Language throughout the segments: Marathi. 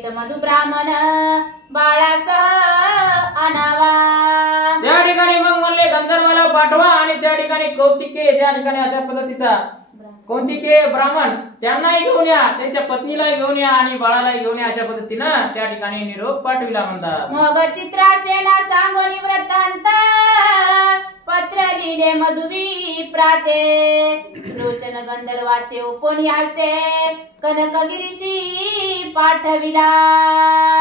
करीत मधु ब्राह्मण बाळासह आणावा। त्या ठिकाणी मग म्हणले गंधर्वाला पाठवा आणि त्या ठिकाणी कौतिके त्या ठिकाणी अशा पद्धतीचा कौतिके ब्राह्मण त्यांनाही घेऊन या, त्यांच्या पत्नीला घेऊन या आणि बाळाला घेऊन या, अशा पद्धतीनं त्या ठिकाणी निरोप पाठविला म्हणतात। मग चित्रासेना सांगोनी वृत्तांत पत्र लिहिले मधुविप्राते सुलोचन गंधर्वाचे उपनी हस्ते कनकगिरीशी पाठविला।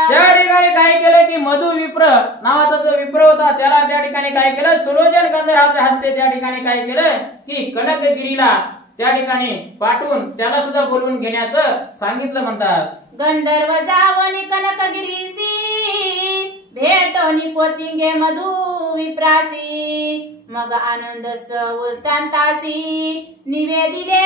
त्या ठिकाणी काय केलं की मधुविप्र नावाचा जो विप्र होता त्याला त्या ठिकाणी काय केलं, सुलोचन गंधर्वाच्या हस्ते त्या ठिकाणी काय केलं की कनकगिरीला त्या ठिकाणी पाठवून त्याला सुद्धा बोलवून घेण्याचं सांगितलं म्हणतात। गंधर्व जावनी कनकगिरीसी भेटोनी पोतिंगे मधु विप्रासी मग आनंद वृत्तांतासी निवेदिले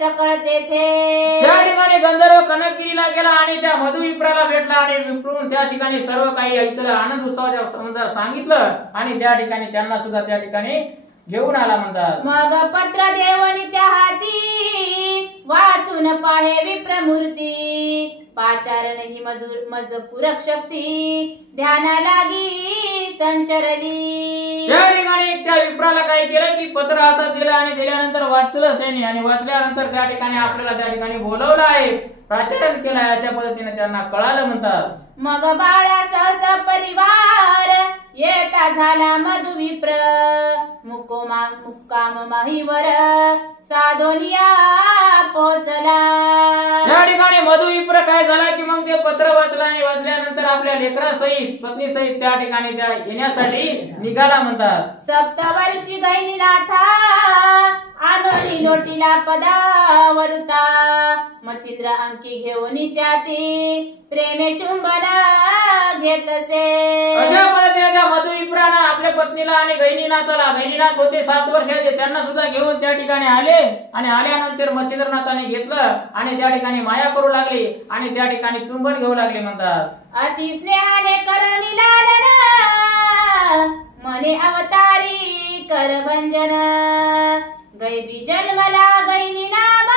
सकळ तेथे। त्या ठिकाणी गंधर्व कनकगिरीला गेला आणि त्या मधु विप्राला भेटला आणि विप्रून त्या ठिकाणी सर्व काही ऐकलं, आनंद उत्सवाच्या संबंधात सांगितलं आणि त्या ठिकाणी त्यांना सुद्धा त्या ठिकाणी घेऊन आला म्हणतात। मग पत्र देवनी त्या हाती वाचून पाहे विप्रमूर्ती पाचारण ही मजपूरक शक्ती ध्याना लागी संचरली। त्या ठिकाणी त्या विप्राला काय केलं की पत्र हातात दिलं आणि दिल्यानंतर वाचलं त्यांनी आणि वाचल्यानंतर त्या ठिकाणी आपल्याला त्या ठिकाणी बोलवलं आहे, प्राचारण केलं आहे, अशा पद्धतीने त्यांना कळालं म्हणतात। मग बाळासह परिवार येता झाला मधुविप्र मुक्काम माहीवर साधोनिया पोहोचला। त्या ठिकाणी मधुविप्र काय झाला की मग ते पत्र वाचलं आणि वाचल्यानंतर आपल्या लेकरासहित पत्नीसहित त्या ठिकाणी त्या येण्यासाठी निघाला म्हणतात। सप्तवर्षी गैनीनाथा आनोनी नोटीला पदावरुता मच्छिंद्र अंकी घेऊन त्याती प्रेमे चुंबन घेतसे। अशा पद्धतीने त्या मधुविप्रानं आपल्या पत्नीला आणि गैनीनाथाला, गैनीनाथ होते 7 वर्षाचे, त्यांना सुद्धा घेऊन त्या ठिकाणी आले आणि आल्यानंतर मच्छिंद्रनाथाने घेतलं आणि त्या ठिकाणी माया करू लागली आणि त्या ठिकाणी चुंबन घेऊ लागले म्हणतात। अति स्नेहाने करणी लालन मने अवतारी करभंजन गैबी जन्मला गैनी नाम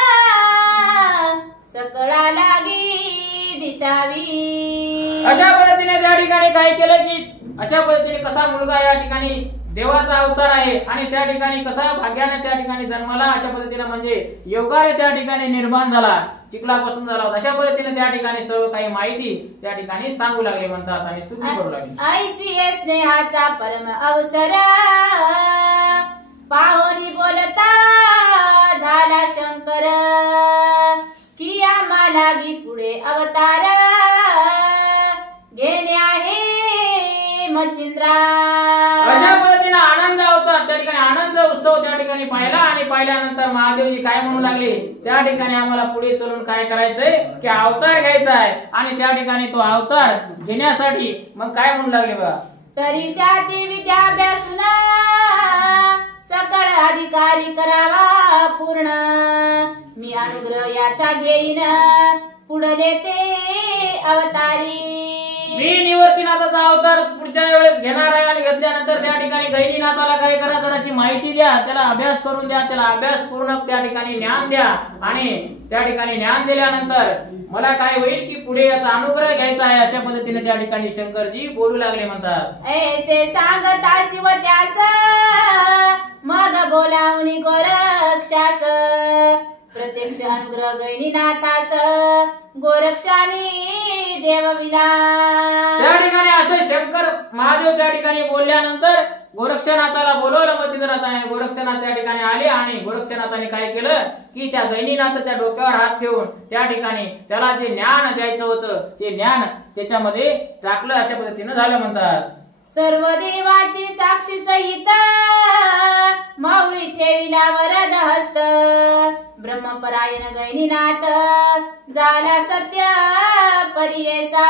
सकळा लागी दिटावी। अशा पद्धतीने त्या ठिकाणी काय केलं की अशा पद्धतीने कसा मुलगा या ठिकाणी देवाचा अवतार आहे आणि त्या ठिकाणी कसा भाग्याने त्या ठिकाणी जन्माला, अशा पद्धतीने म्हणजे योगाने त्या ठिकाणी निर्माण झाला, चिखलापासून झाला होता, अशा पद्धतीने त्या ठिकाणी सर्व काही माहिती त्या ठिकाणी सांगू लागले म्हणतात आणि स्तुती करू लागले। ऐसी स्नेहाचा परम अवसर पाहुनी बोलता झाला शंकर की आम्हाला गी पुढे अवतार घेणे आहे मच्छिंद्रा। अशा पद्धतीने आनंद अवतार त्या ठिकाणी आनंद उत्सव त्या ठिकाणी पाहिला आणि पाहिल्यानंतर महादेवजी काय म्हणू लागले, त्या ठिकाणी आम्हाला पुढे चलून काय करायचंय की अवतार घ्यायचा आहे आणि त्या ठिकाणी तो अवतार घेण्यासाठी मग काय म्हणू लागले बघा, तरी त्याती विद्याभ्यासून सकळ अधिकारी करावा पूर्ण मी अनुग्रह याचा घेईन पुढले ते अवतारी। मी निवर्तीनाथाचा अवतार पुढच्या वेळेस घेणार आहे आणि घेतल्यानंतर त्या ठिकाणी गैनीनाथाला काय करा, जराशी माहिती द्या, त्याला अभ्यास करून द्या, त्याला अभ्यास पूर्ण त्या ठिकाणी ज्ञान द्या आणि त्या ठिकाणी ज्ञान दिल्यानंतर मला काय होईल की पुढे याचा अनुग्रह घ्यायचा आहे, अशा पद्धतीने त्या ठिकाणी शंकरजी बोलू लागले म्हणतात। ऐसे सांगता शिव त्यास मग बोलावणी गोरक्षास प्रत्यक्ष अनुग्रह गैनीनाथास गोरक्षानी देवविला। त्या ठिकाणी असं शंकर महादेव त्या ठिकाणी बोलल्यानंतर गोरक्षनाथाला बोलवलं मच्छिंद्रनाथाने, गोरक्षनाथ त्या ठिकाणी आले आणि गोरक्षनाथाने काय केलं की त्या गैनीनाथाच्या डोक्यावर हात ठेवून त्या ठिकाणी त्याला जे ज्ञान द्यायचं होतं ते ज्ञान त्याच्यामध्ये टाकलं, अशा पद्धतीने झालं म्हणतात। सर्व देवाची साक्षी सहित माऊली ठेविला वरद हस्त ब्रह्मपरायण गैनीनाथ झाला सत्य परियेसा।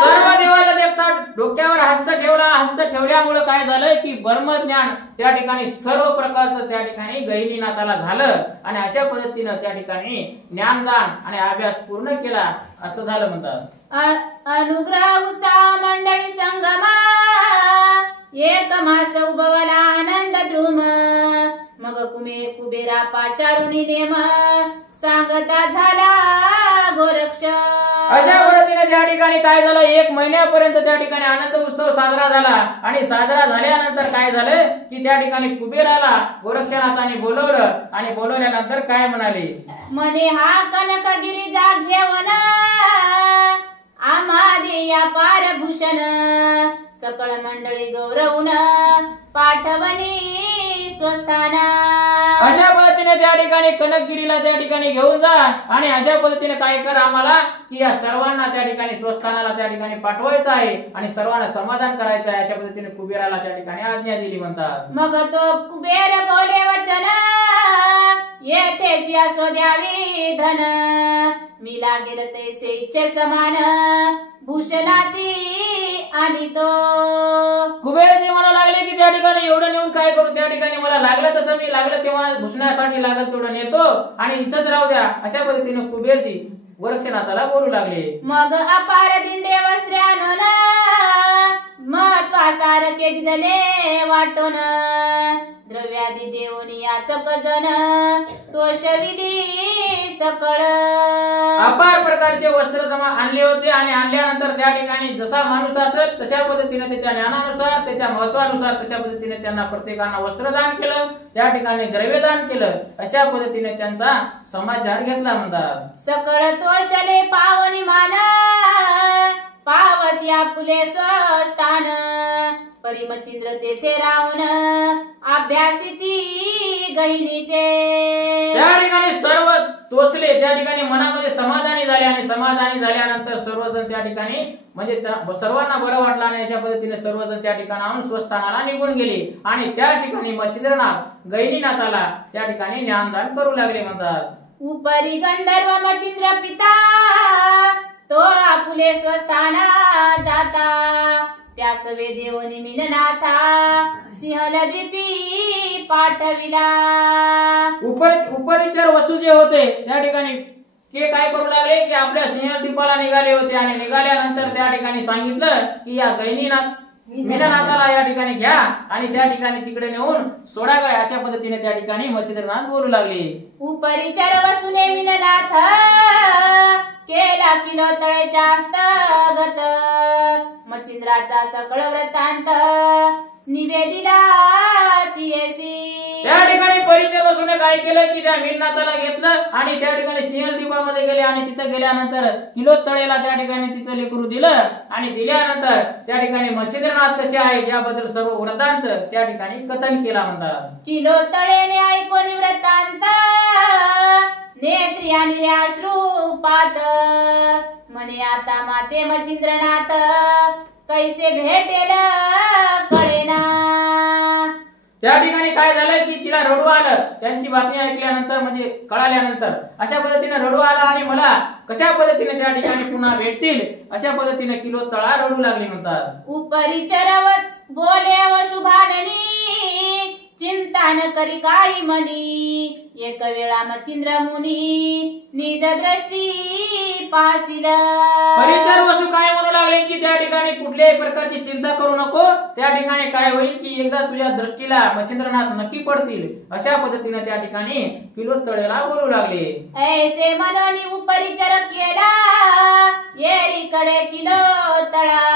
सर्व देवाला देखतात डोक्यावर हस्त ठेवला, हस्त ठेवल्यामुळे काय झालं की ब्रह्मज्ञान त्या ठिकाणी सर्व प्रकारचं त्या ठिकाणी गैनीनाथाला झालं आणि अशा पद्धतीने त्या ठिकाणी ज्ञानदान आणि अभ्यास पूर्ण केला, असं झालं म्हणतात। अनुग्रह उसा मंडळी संगमा एक मास उभवला आनंद द्रुम मग कुबेरा पाचारुनी नेम सांगता झाला गोरक्ष। अशा पद्धतीने त्या ठिकाणी काय झालं, 1 महिन्यापर्यंत त्या ठिकाणी आनंद उत्सव साजरा झाला आणि साजरा झाल्यानंतर काय झालं की त्या ठिकाणी कुबेराला गोरक्षनाथाने बोलवलं आणि बोलवल्यानंतर काय म्हणाले, म्हणे हा कनकगिरी जा घेऊन आम्हा देया पारभूषण सकळ मंडळी गौरवून पाठवणी स्वस्थाना. अशा पद्धतीने त्या ठिकाणी कनकगिरीला त्या ठिकाणी घेऊन जा आणि अशा पद्धतीने काय कर आम्हाला की या सर्वांना त्या ठिकाणी स्वस्थानाला त्या ठिकाणी पाठवायचं आहे आणि सर्वांना समाधान करायचं आहे. अशा पद्धतीने कुबेराला त्या ठिकाणी आज्ञा दिली म्हणतात. मग तो कुबेर बोले वचन येथेची असो द्यावी धन मी लागेल तैसे इच्छे समान भूषणाती आणि तो. कुबेराजी म्हणू लागले की त्या ठिकाणी एवढं नेऊन काय करू, त्या ठिकाणी मला लागलं तसं मी लागलं तेव्हा भूषणासाठी लागलं तेवढं नेतो आणि इथंच राहू द्या. अशा पद्धतीने कुबेरजी गोरक्षनाथाला बोलू लागले. मग अपार दिंडे वस्त्रे आणून महत्वासार के दिले वाटून द्रव्यादी देऊनी याचक जन तोषविली सकळ. अपार प्रकारचे वस्त्र जमा आणले होते आणि आणल्यानंतर त्या ठिकाणी जसा माणूस असेल तशा पद्धतीने त्याच्या ज्ञानानुसार त्याच्या महत्वानुसार तशा पद्धतीने त्यांना प्रत्येकांना वस्त्रदान केलं, त्या ठिकाणी द्रव्यदान केलं. अशा पद्धतीने त्यांचा समाचार घेतला म्हणतात. सकळ तोषले पावनी मान पावती आपुले स्वस्थान परिमचिंद्र तेथे राहून अभ्यासिती गहिनी ते. त्या ठिकाणी सर्व तोसले, त्या ठिकाणी मनामध्ये समाधानी झाले आणि समाधानी झाल्यानंतर सर्वजण त्या ठिकाणी म्हणजे सर्वांना बरं वाटलं आणि अशा पद्धतीने सर्वजण त्या ठिकाणाहून स्वस्थानाला निघून गेले आणि त्या ठिकाणी मच्छिंद्रनाथ गहिनीनाथाला त्या ठिकाणी ज्ञानदान करू लागले म्हणतात. उपरी गंधर्व मच्छिंद्र पिता तो आपुले स्वस्थाना जाता त्या सवे देवनी मीननाथा सिंहलद्वीपी पाठविला. उपरिचर वसू जे होते त्या ठिकाणी ते काय करू लागले की आपल्या सिंहद्वीपाला निघाले होते आणि निघाल्यानंतर त्या ठिकाणी सांगितलं की या मीननाथाला या ठिकाणी घ्या आणि त्या ठिकाणी तिकडे नेऊन सोडा गळे. अशा पद्धतीने त्या ठिकाणी मच्छिंद्रनाथ बोलू लागले. उपरिचर वसुने मीननाथ केला किलो तळेच्या हस्तगत मच्छिंद्राचा सकळ वृत्तांत निवेदिला तियेसी. त्या ठिकाणी परिचर वसूने काय केलं की त्या मीननाथाला घेतलं आणि त्या ठिकाणी सिंहद्वीपामध्ये गेले आणि तिथे गेल्यानंतर किलो तळेला त्या ठिकाणी तिचं लेकरू दिलं आणि दिल्यानंतर त्या ठिकाणी मच्छिंद्रनाथ कसे आहेत याबद्दल सर्व वृत्तांत त्या ठिकाणी कथन केला म्हणतात. किलो तळेने ऐकोनी वृत्तांत नेत्री आणि अश्रुपात म्हणे आता माते मच्छिंद्रनाथ कैसे भेटेल कळेना. त्या ठिकाणी काय झालं की तिला रडू आलं, त्यांची बातमी ऐकल्यानंतर म्हणजे कळाल्यानंतर अशा पद्धतीने रडू आला आणि मला कशा पद्धतीने त्या ठिकाणी पुन्हा भेटतील अशा पद्धतीने किलो तळा रडू लागली म्हणतात. उपरिचरवत बोले व शुभाननी चिंता न करी काही मनी एक वेळा मच्छिंद्र मुनी निज दृष्टी पासिल. परिचर वसू काय म्हणू लागले की त्या ठिकाणी कुठल्याही प्रकारची चिंता करू नको, त्या ठिकाणी काय होईल की एकदा तुझ्या दृष्टीला मच्छिंद्रनाथ नक्की पडतील. अशा पद्धतीने त्या ठिकाणी किलो तळेला बोलू लागले. ऐसे मनोनी उपरिचर केला येरीकडे किलो तळा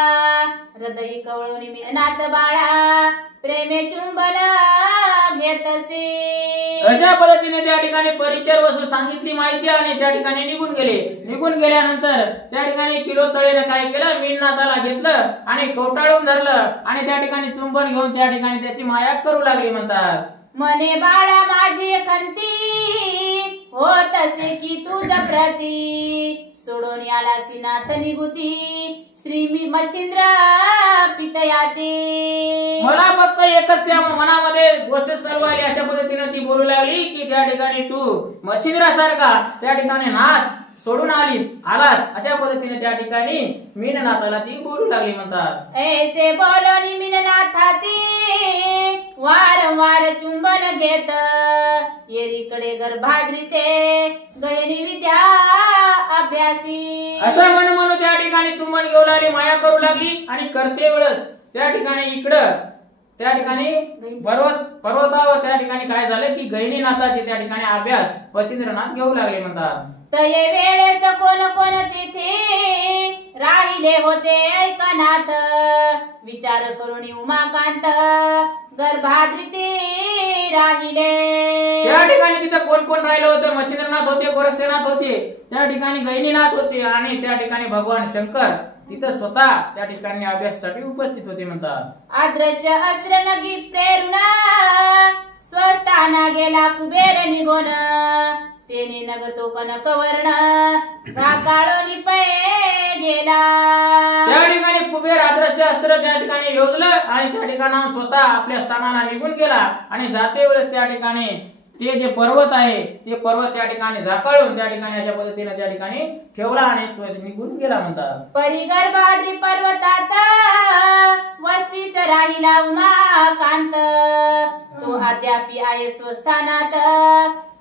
हृदय कवळून मीननाथ बाळा प्रेमे चुंबन घेतसे. अशा पद्धतीने त्या ठिकाणी परिचर वसू सांगितली माहिती आणि त्या ठिकाणी निघून गेले. निघून गेल्यानंतर त्या ठिकाणी किलो तळेने काय केलं, मीननाथाला घेतलं आणि कवटाळून धरलं आणि त्या ठिकाणी चुंबन घेऊन त्या ठिकाणी त्याची माया करू लागली म्हणतात. मने बाळा माझी खंती होत असे की तुझ प्रती सोडून याला सिनाथ निगुती श्री मच्छिंद्र पितयाते. मला फक्त एकच त्या मनामध्ये गोष्ट सर्व आली. अशा पद्धतीने ती बोलू लागली की त्या ठिकाणी तू मच्छिंद्रासारखा त्या ठिकाणी नाथ सोडून आलास. अशा पद्धतीने त्या ठिकाणी मीननाथाला ती बोलू लागली म्हणतात. ऐसे बोलोनी मीननाथाती वारंवार चुंबन घेत येरीकडे गर्भाद्रिते गयनी विद्या अभ्यासी. असं म्हणून त्या ठिकाणी चुंबन घेऊ लागली, माया करू लागली आणि करते वेळेस त्या ठिकाणी इकडं त्या ठिकाणी पर्वतावर त्या ठिकाणी काय झालं की गहिनीनाथाचे त्या ठिकाणी अभ्यास मच्छिंद्रनाथ घेऊ लागले म्हणतात. तये वेळेस कोण कोण तिथे राहिले होते ऐकनाथ विचार करून उमाकांत गर्भाद्रिते राहिले. त्या ठिकाणी तिथं कोण कोण राहिलं होतं? मच्छिंद्रनाथ होते, गोरक्षनाथ होते, त्या ठिकाणी गहिनीनाथ होते आणि त्या ठिकाणी भगवान शंकर तिथं स्वतः त्या ठिकाणी अभ्यासासाठी उपस्थित होते म्हणतात. अदृश्य अस्त्र नगी प्रेरणा स्वस्थाना गेला कुबेर निघोन तेने नगतो कनकवर्ण झाकाळोनी पै गेला. त्या ठिकाणी कुबेर अदृश्य अस्त्र त्या ठिकाणी योजलं आणि त्या ठिकाणाहून स्वतः आपल्या स्थानाला निघून गेला आणि जाते वेळेस त्या ठिकाणी ते जे पर्वत आहे ते पर्वत त्या ठिकाणी झाकाळून त्या ठिकाणी अशा पद्धतीने त्या ठिकाणी ठेवला आणि तो निघून गेला म्हणतात. परिगर्भाद्री पर्वतात वस्तीस राहिला उमाकांत तो अद्यापी आहे स्वस्थानात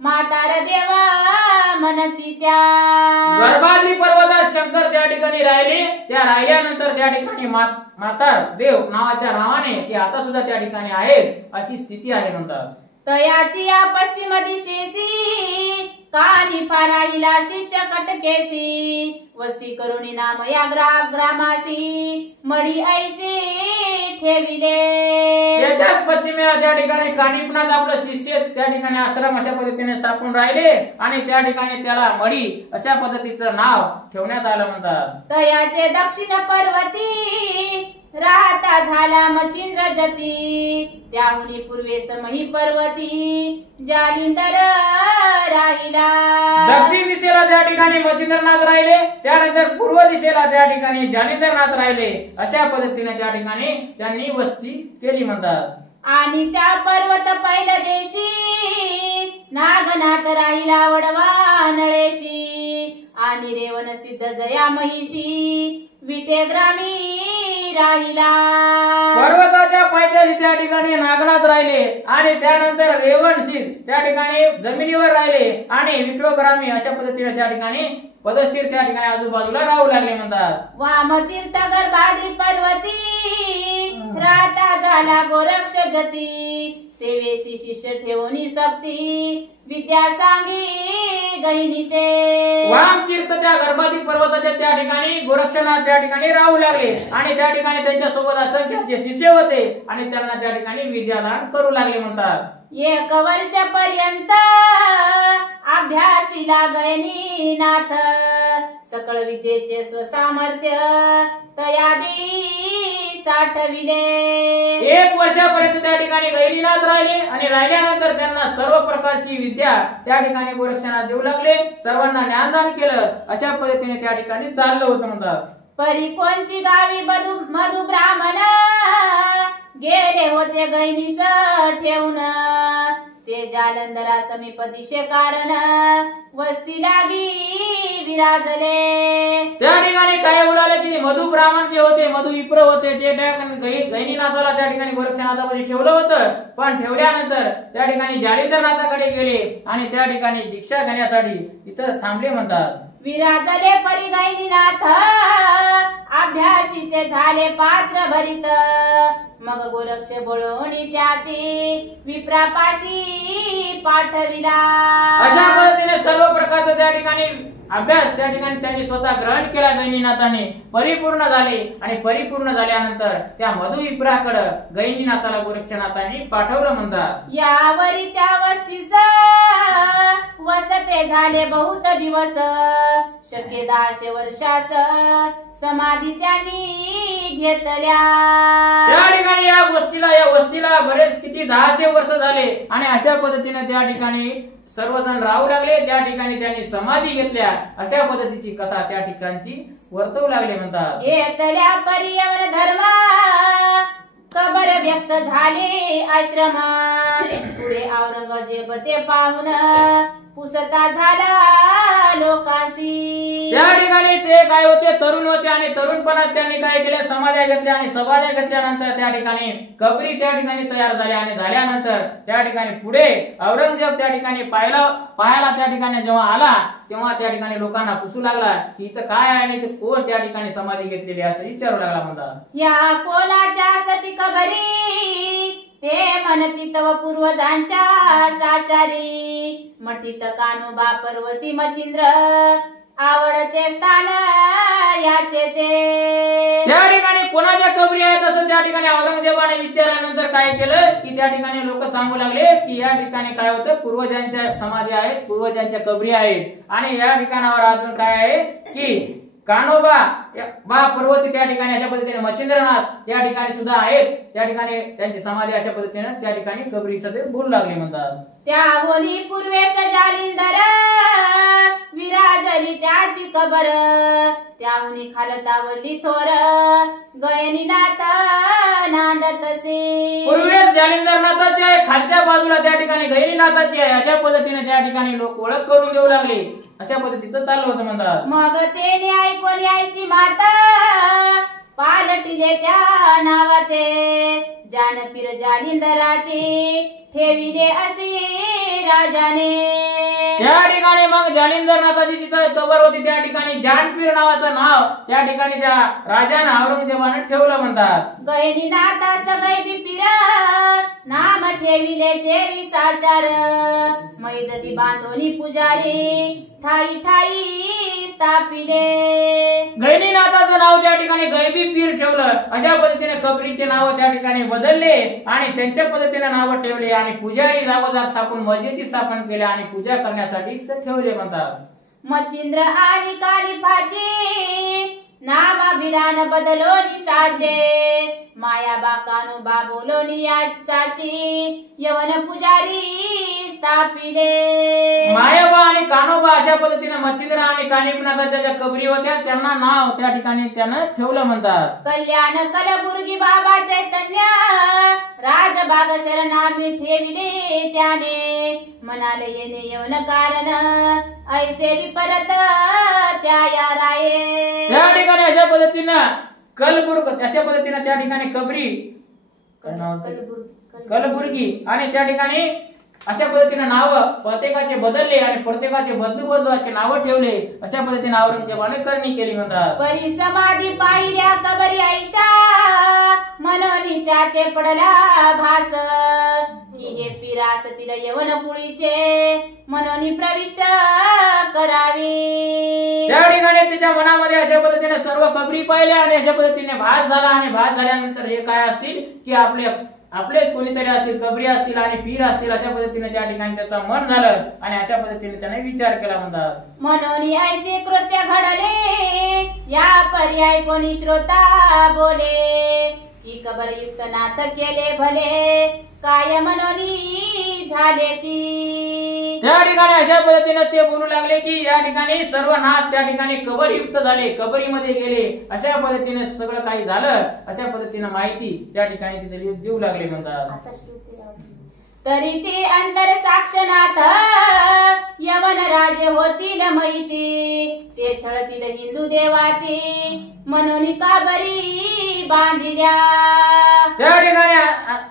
म्हातार देवा म्हणती त्या. गर्भाद्री पर्वतात शंकर त्या ठिकाणी राहिले. त्या राहिल्यानंतर त्या ठिकाणी म्हातार देव नावाच्या नावाने ते आता सुद्धा त्या ठिकाणी आहेत अशी स्थिती आहे म्हणतात. तयाची या पश्चिम दिशेसी कानिफा राहिला शिष्य कटकेसी वस्ती करुणी नाम या ग्रामासी मडी ऐसे ठेविले. त्याच्याच पश्चिमेला त्या ठिकाणी कानिफनाथ आपलं शिष्य त्या ठिकाणी आश्रम अशा पद्धतीने स्थापन राहिले आणि त्या ठिकाणी त्याला मडी अशा पद्धतीचं नाव ठेवण्यात आलं म्हणतात. तयाचे दक्षिण पर्वती राहता झाला मच्छिंद्र जती त्याहुनी पूर्वेस मही पर्वती जालिंदर राहिला. दक्षिण दिशेला त्या ठिकाणी मच्छिंद्रनाथ राहिले, त्यानंतर पूर्व दिशेला त्या ठिकाणी जालिंदरनाथ राहिले. अशा पद्धतीने त्या ठिकाणी त्यांनी वस्ती केली म्हणतात. आणि त्या पर्वत पहिल्या देशी नागनाथ राहिला वडवा नळेशी आणि रेवन सिद्ध जया महिषी विटे ग्रामी राहिला. पर्वताच्या पायथ्याशी त्या ठिकाणी नागनाथ राहिले आणि त्यानंतर रेवणसिद्ध त्या ठिकाणी जमिनीवर राहिले आणि विठोग्रामी अशा पद्धतीने त्या ठिकाणी पदस्थिर त्या ठिकाणी आजूबाजूला राहू लागले म्हणतात. वामतीर्थ गर्भाद्री पर्वती राहता झाला गोरक्ष जती सेवेसी शिष्य ठेवणी सक्ती विद्या सांगी गहिनी ते. वाम तीर्थ त्या गर्भादी पर्वताच्या त्या ठिकाणी गोरक्षनाथ त्या ठिकाणी राहू लागले आणि त्या ठिकाणी त्यांच्या सोबत असंख्य असे शिष्य होते आणि त्यांना त्या ठिकाणी विद्यादान करू लागले म्हणतात. 1 वर्ष पर्यंत अभ्यासीला गहिनीनाथ सकळ विद्येचे स्वसामर्थ्य तयादी साठविले. 1 वर्षापर्यंत त्या ठिकाणी गहिनीनाथ राहिले आणि राहिल्यानंतर त्यांना सर्व प्रकारची विद्या त्या ठिकाणी गोरक्षनाथ देऊ लागले, सर्वांना ज्ञानदान केलं. अशा पद्धतीने त्या ठिकाणी चाललं होतं म्हणतात. परी कोणती गावी मधु ब्राह्मण गेले होते गैनीस ठेवून ते जालंधरा समीप दिशे कारण वस्ती लागी विराजले. त्या ठिकाणी काय उडाले की मधु ब्राह्मण जे होते, मधु विप्र होते, ते गहिनीनाथाला त्या ठिकाणी गोरक्षनाथापाशी ठेवलं होतं. पण ठेवल्यानंतर त्या ठिकाणी जालिंदरनाथाकडे गेले आणि त्या ठिकाणी दीक्षा घेण्यासाठी तिथं थांबले म्हणतात. विराजले परी गहिनीनाथ अभ्यासी ते झाले पात्र भरित मग गोरक्ष बोळवणी त्याती विप्रापाशी पाठविला. अशा पद्धतीने सर्व प्रकारचा त्या ठिकाणी अभ्यास त्या ठिकाणी त्यांनी स्वतः ग्रहण केला. गहिनीनाथाने परिपूर्ण झाले आणि परिपूर्ण झाल्यानंतर त्या मधु विप्राकडे गहिनीनाथाला गोरक्षनाथांनी पाठवलं म्हणतात. यावरी त्या वस्तीस वसते झाले बहुत दिवस शक्य 10 वर्षास समाधी त्यांनी घेतल्या. त्या ठिकाणी या वस्तीला बरेच किती 10 वर्ष झाले आणि अशा पद्धतीने त्या ठिकाणी सर्वजण राहू लागले. त्या ठिकाणी त्यांनी समाधी घेतल्या. अशा पद्धतीची कथा त्या ठिकाणची वर्तवू लागले म्हणतात. घेतल्या पर्यावरण धर्म कबर व्यक्त झाले आश्रम पुढे औरंगजेब ते पाहून पुसता झाला लोकांसी. त्या ठिकाणी ते काय होते, तरुण होते आणि तरुणपणात त्यांनी काय केले, समाध्या घेतल्या आणि समाध्या घेतल्यानंतर त्या ठिकाणी कबरी त्या ठिकाणी तयार झाल्या आणि झाल्यानंतर त्या ठिकाणी पुढे औरंगजेब त्या ठिकाणी पाहायला त्या ठिकाणी जेव्हा आला तेव्हा त्या ठिकाणी लोकांना पुसू लागला की इथं काय आहे आणि इथं कोण त्या ठिकाणी समाधी घेतलेली असं विचारू लागला म्हणतात. या कोणाच्या सती कबरी ते म्हणती तव पूर्वजांच्या साचारी मठीत कानोबा पर्वती मच्छिंद्र आवडते स्थान याचे ते. त्या ठिकाणी कोणाच्या कबरी आहेत असं त्या ठिकाणी औरंगजेबाने विचारल्यानंतर काय केलं की त्या ठिकाणी लोक सांगू लागले की या ठिकाणी काय होतं, पूर्वजांच्या समाधी आहेत, पूर्वजांच्या कबरी आहेत. आणि या ठिकाणावर अजून काय आहे की कान्होबा बा पर्वती त्या ठिकाणी अशा पद्धतीने मच्छिंद्रनाथ त्या ठिकाणी सुद्धा आहेत. त्या ठिकाणी त्यांची समाधी अशा पद्धतीने त्या ठिकाणी कबरी सध्या बोलू लागली म्हणतात. त्या होली पूर्वेस जालिंदर विराजली त्याची कबर, त्याहुनी खालतावली थोर गयनी नाथ नांदतसे. पूर्वेस जालिंदरनाथाची आहे, खालच्या बाजूला त्या ठिकाणी गैरीनाथाची आहे. अशा पद्धतीने त्या ठिकाणी लोक ओळख करून देऊ लागले. अशा पद्धतीचं चाललं होतं म्हणतात. मग तेने ऐकून ऐसी माता पालटिले त्या नावाते, जानपीर जालिंदराते ठेविले असे राजाने. त्या ठिकाणी मग जालिंदरनाथाची जिथं कबर होती त्या ठिकाणी जानपीर नावाचं नाव त्या ठिकाणी त्या राजाने औरंगजेबाने ठेवलं म्हणतात. गैनी नाथा सगै बिपिर नाम ठेविले तेरी साचार, मैजती बांधोनी पुजारी ठाई ठाई स्थापिले. गैनीनाथाचं नाव त्या ठिकाणी गैबी पीर ठेवलं. अशा पद्धतीने कबरीचे नाव त्या ठिकाणी बदलले आणि त्यांच्या पद्धतीने नाव ठेवले आणि पुजारी जागोजाग स्थापून मस्जिदी स्थापन केले आणि पूजा करण्यासाठी ठेवले म्हणतात. मच्छिंद्र आणि कालिफाचे नामाभिधान बदलोनी साचे, मायाबा कान्होबा बोलोनी साची यवन पुजारी स्थापिले. मायाबा आणि कान्होबा अशा पद्धतीने मच्छिंद्र आणि कानिफनाथाच्या ज्या कबरी होत्या त्यांना नाव त्या ठिकाणी त्यानं ठेवलं म्हणतात. कल्याण कलबुर्गी बाबा चैतन्य राजबाग शरणामी ठेविले त्याने, म्हणाले येणे येऊन कारण ऐसे विपरत त्या या राये. त्या ठिकाणी अशा पद्धतीनं कलबुर्ग अशा पद्धतीने त्या ठिकाणी कबरी कलबुर्गी आणि त्या ठिकाणी अशा पद्धतीने नाव प्रत्येकाचे बदलले आणि प्रत्येकाचे बदलू असे नाव ठेवले. अशा पद्धतीने औरंगजेबाने करणी केली म्हणतात. परी समाधी पाहिल्या कबरी ऐशा, मनोनी त्या ते पडला भास, की हे पिरास तिला यवन पुळीचे मनोनी प्रविष्ट करावी. त्या ठिकाणी तिच्या मनामध्ये अशा पद्धतीने सर्व कबरी पाहिल्या आणि अशा पद्धतीने भास झाला आणि भास झाल्यानंतर हे काय असतील की आपलेच कोणीतरी असतील, कबरी असतील आणि पीर असतील. अशा पद्धतीने त्या ठिकाणी त्याचा मन झालं आणि अशा पद्धतीने त्याने विचार केला म्हणतात. म्हणून ऐसे कृत्य घडले या पर्याय कोणी श्रोता बोले, की कबरयुक्त नाथ केले भले काय मनोनी झाले ती. त्या ठिकाणी अशा पद्धतीने ते बोलू लागले की या ठिकाणी सर्व नाथ त्या ठिकाणी कबरयुक्त झाले, कबरीमध्ये गेले. अशा पद्धतीने सगळं काही झालं. अशा पद्धतीने माहिती त्या ठिकाणी तिथे देऊ लागले म्हणतात. तरी ते अंतर साक्षनाथ यवन राजे होतील माहिती, ते छळतील हिंदू देवाती म्हणून काबरी बांधिल्या. त्या ठिकाणी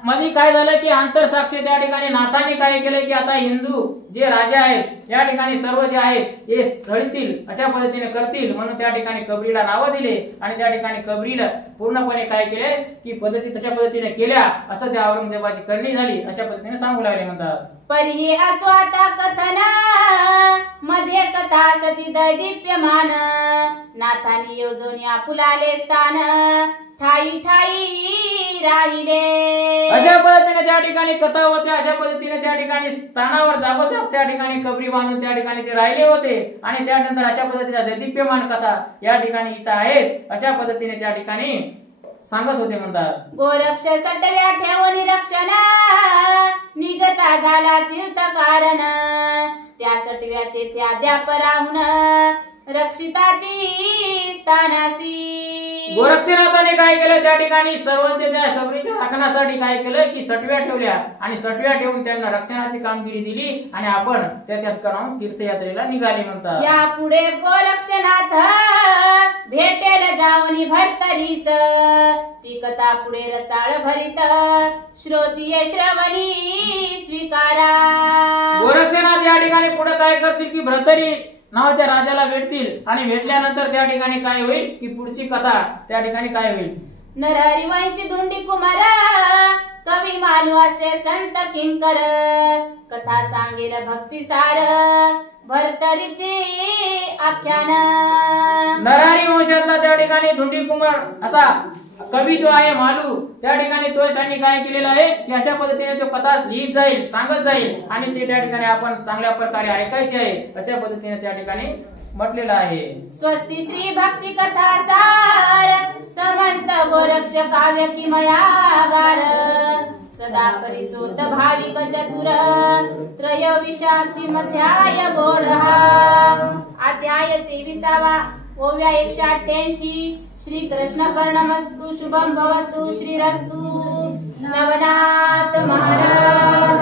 मध्ये काय झालं की आंतरसाक्षी त्या ठिकाणी नाथांनी काय केलं की आता हिंदू जे राजे आहेत या ठिकाणी सर्व जे आहेत हे सळतील अशा पद्धतीने करतील म्हणून त्या ठिकाणी कबरीला नावं दिले आणि त्या ठिकाणी कबरीला पूर्णपणे काय केले की पद्धती तशा पद्धतीने केल्या. असं त्या औरंगजेबाची करणी झाली अशा पद्धतीने सांगू लागले म्हणतात. परी अस्वाता कथन मध्ये कथा सती दैदिप्यमान, नाथानी योजोनी आपुलाले स्थान ठाई ठाई राहिले. अशा पद्धतीने त्या ठिकाणी कथा होत्या. अशा पद्धतीने त्या ठिकाणी स्थानावर जागोजाग त्या ठिकाणी कबरी बांधून त्या ठिकाणी ते राहिले होते आणि त्यानंतर अशा पद्धतीच्या दैदिप्यमान कथा या ठिकाणी इथं आहेत. अशा पद्धतीने त्या ठिकाणी सांगत होते म्हणतात. गोरक्ष सटव्या ठेवणी रक्षण निगता झाला तीर्थ कारण, त्या सटव्या तेथे अद्याप राहून रक्षिता ती स्थानासी. गोरक्षनाथाने काय केलं त्या ठिकाणी सर्वांच्या त्या कबरीच्या राखण्यासाठी काय केलं की सटव्या ठेवल्या आणि सटव्या ठेवून त्यांना रक्षणाची कामगिरी दिली आणि आपण त्याच्यात करून तीर्थयात्रेला निघाले म्हणतात. या पुढे गोरक्षनाथ भेटेल जाऊनी भरतरीस, ती कथा पुढे रसाळ भरित श्रोतीय श्रवणी स्वीकारा. गोरक्षनाथ या ठिकाणी पुढे काय करतील की भरतरी नावाच्या राजाला भेटतील आणि भेटल्यानंतर त्या ठिकाणी काय होईल की पुढची कथा त्या ठिकाणी काय होईल. नरहरी वंशी धुंडी कुमार कवी मानू असे संत किंकर, कथा सांगेल भक्तिसार भरतरीचे आख्यान. नरहरी वंशातला त्या ठिकाणी धुंडी कुमार असा कवी जो आहे मालू, त्या ठिकाणी तो त्यांनी काय केलेला आहे की अशा पद्धतीने तो कथा लिहित जाईल, सांगत जाईल आणि ते त्या ठिकाणी आपण चांगल्या प्रकारे ऐकायचे आहे, अशा पद्धतीने त्या ठिकाणी म्हटलेलं आहे. स्वस्ति श्री भक्ति कथा सार समंत गोरक्ष काव्य किमयागार सदा परिसोत भाविक चतुर त्रयोविशांतिमध्याय गोडहा. अध्याय 23 ओव्या 188. श्री कृष्ण पर्णमस्तु शुभम भवतु श्रीरस्तु. नवनाथ महाराज